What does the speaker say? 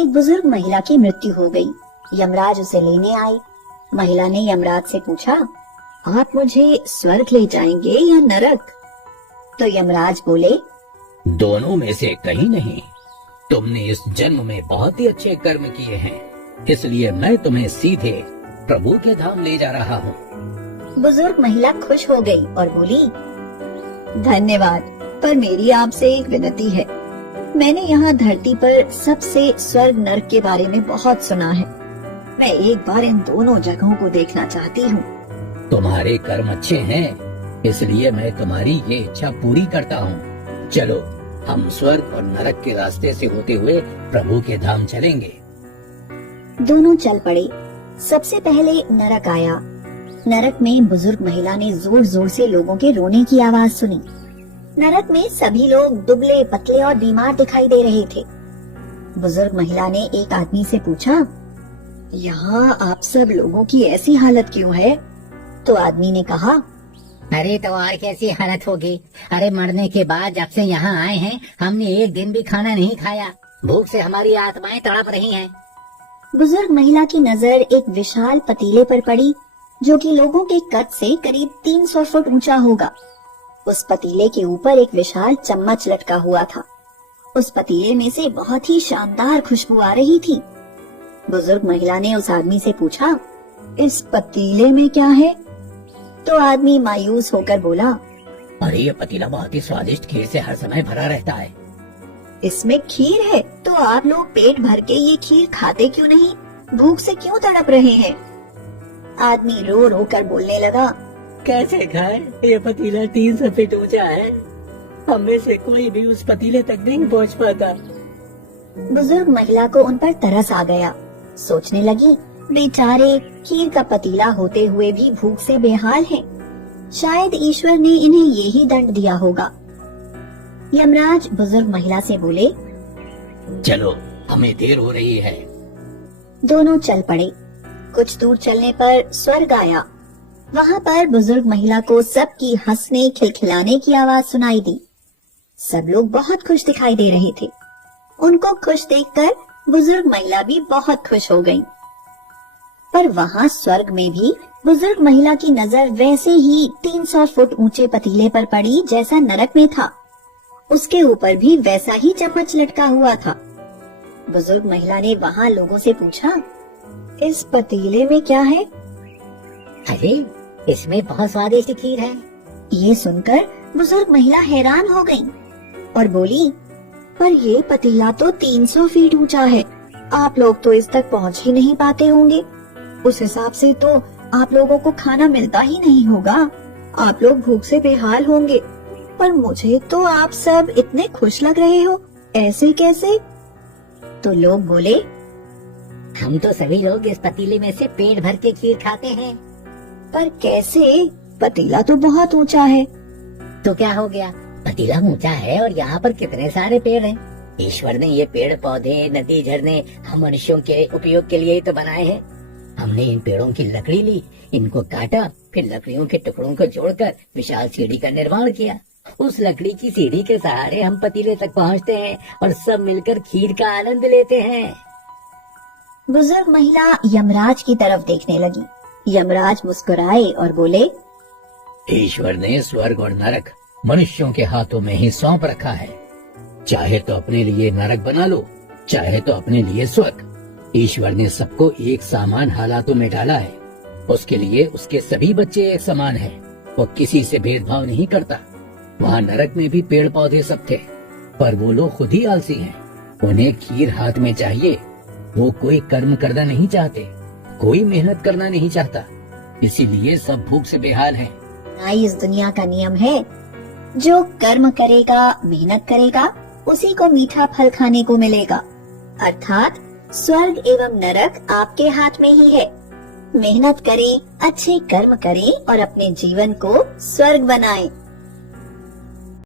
एक बुजुर्ग महिला की मृत्यु हो गई। यमराज उसे लेने आए। महिला ने यमराज से पूछा, आप मुझे स्वर्ग ले जाएंगे या नरक? तो यमराज बोले, दोनों में से कहीं नहीं। तुमने इस जन्म में बहुत ही अच्छे कर्म किए हैं, इसलिए मैं तुम्हें सीधे प्रभु के धाम ले जा रहा हूँ। बुजुर्ग महिला खुश हो गई और बोली, धन्यवाद, पर मेरी आपसे एक विनती है। मैंने यहाँ धरती पर सबसे स्वर्ग नरक के बारे में बहुत सुना है। मैं एक बार इन दोनों जगहों को देखना चाहती हूँ। तुम्हारे कर्म अच्छे हैं, इसलिए मैं तुम्हारी ये इच्छा पूरी करता हूँ। चलो, हम स्वर्ग और नरक के रास्ते से होते हुए प्रभु के धाम चलेंगे। दोनों चल पड़े। सबसे पहले नरक आया। नरक में बुजुर्ग महिला ने जोर जोर से लोगों के रोने की आवाज सुनी। नरक में सभी लोग दुबले पतले और बीमार दिखाई दे रहे थे। बुजुर्ग महिला ने एक आदमी से पूछा, यहाँ आप सब लोगों की ऐसी हालत क्यों है? तो आदमी ने कहा, अरे तो और कैसी हालत होगी? अरे मरने के बाद जब से यहाँ आए हैं, हमने एक दिन भी खाना नहीं खाया। भूख से हमारी आत्माएं तड़प रही हैं। बुजुर्ग महिला की नजर एक विशाल पतीले पर पड़ी, जो कि लोगों के कद से करीब 300 फुट ऊंचा होगा। उस पतीले के ऊपर एक विशाल चम्मच लटका हुआ था। उस पतीले में से बहुत ही शानदार खुशबू आ रही थी। बुजुर्ग महिला ने उस आदमी से पूछा, इस पतीले में क्या है? तो आदमी मायूस होकर बोला, अरे ये पतीला बहुत ही स्वादिष्ट खीर से हर समय भरा रहता है। इसमें खीर है तो आप लोग पेट भर के ये खीर खाते क्यों नहीं? भूख से क्यों तड़प रहे हैं? आदमी रो रो कर बोलने लगा, कैसे खाए? ये पतीला 300 फीट ऊंचा है। हम में से कोई भी उस पतीले तक नहीं पहुंच पाता। बुजुर्ग महिला को उन पर तरस आ गया। सोचने लगी, बेचारे खीर का पतीला होते हुए भी भूख से बेहाल हैं। शायद ईश्वर ने इन्हें यही दंड दिया होगा। यमराज बुजुर्ग महिला से बोले, चलो, हमें देर हो रही है। दोनों चल पड़े। कुछ दूर चलने पर स्वर्ग आया। वहाँ पर बुजुर्ग महिला को सबकी हंसने खिलखिलाने की आवाज सुनाई दी। सब लोग बहुत खुश दिखाई दे रहे थे। उनको खुश देखकर बुजुर्ग महिला भी बहुत खुश हो गई। पर वहाँ स्वर्ग में भी बुजुर्ग महिला की नजर वैसे ही 300 फुट ऊंचे पतीले पर पड़ी जैसा नरक में था। उसके ऊपर भी वैसा ही चम्मच लटका हुआ था। बुजुर्ग महिला ने वहाँ लोगों से पूछा, इस पतीले में क्या है? अरे इसमें बहुत स्वादिष्ट खीर है। ये सुनकर बुजुर्ग महिला हैरान हो गई और बोली, पर ये पतीला तो 300 फीट ऊंचा है। आप लोग तो इस तक पहुंच ही नहीं पाते होंगे। उस हिसाब से तो आप लोगों को खाना मिलता ही नहीं होगा। आप लोग भूख से बेहाल होंगे। पर मुझे तो आप सब इतने खुश लग रहे हो, ऐसे कैसे? तो लोग बोले, हम तो सभी लोग इस पतीले में से पेट भर के खीर खाते हैं। पर कैसे? पतीला तो बहुत ऊंचा है। तो क्या हो गया? पतीला ऊंचा है और यहाँ पर कितने सारे पेड़ हैं। ईश्वर ने ये पेड़ पौधे, नदी, झरने हम मनुष्यों के उपयोग के लिए ही तो बनाए हैं। हमने इन पेड़ों की लकड़ी ली, इनको काटा, फिर लकड़ियों के टुकड़ों को जोड़कर विशाल सीढ़ी का निर्माण किया। उस लकड़ी की सीढ़ी के सहारे हम पतीले तक पहुँचते हैं और सब मिलकर खीर का आनंद लेते हैं। बुजुर्ग महिला यमराज की तरफ देखने लगी। यमराज मुस्कुराए और बोले, ईश्वर ने स्वर्ग और नरक मनुष्यों के हाथों में ही सौंप रखा है। चाहे तो अपने लिए नरक बना लो, चाहे तो अपने लिए स्वर्ग। ईश्वर ने सबको एक समान हालातों में डाला है। उसके लिए उसके सभी बच्चे एक समान हैं। वो किसी से भेदभाव नहीं करता। वहाँ नरक में भी पेड़ पौधे सब थे, पर वो लोग खुद ही आलसी हैं। उन्हें खीर हाथ में चाहिए। वो कोई कर्म करना नहीं चाहते, कोई मेहनत करना नहीं चाहता, इसीलिए सब भूख से बेहाल हैं। इस दुनिया का नियम है, जो कर्म करेगा, मेहनत करेगा, उसी को मीठा फल खाने को मिलेगा। अर्थात स्वर्ग एवं नरक आपके हाथ में ही है। मेहनत करें, अच्छे कर्म करें और अपने जीवन को स्वर्ग बनाएं।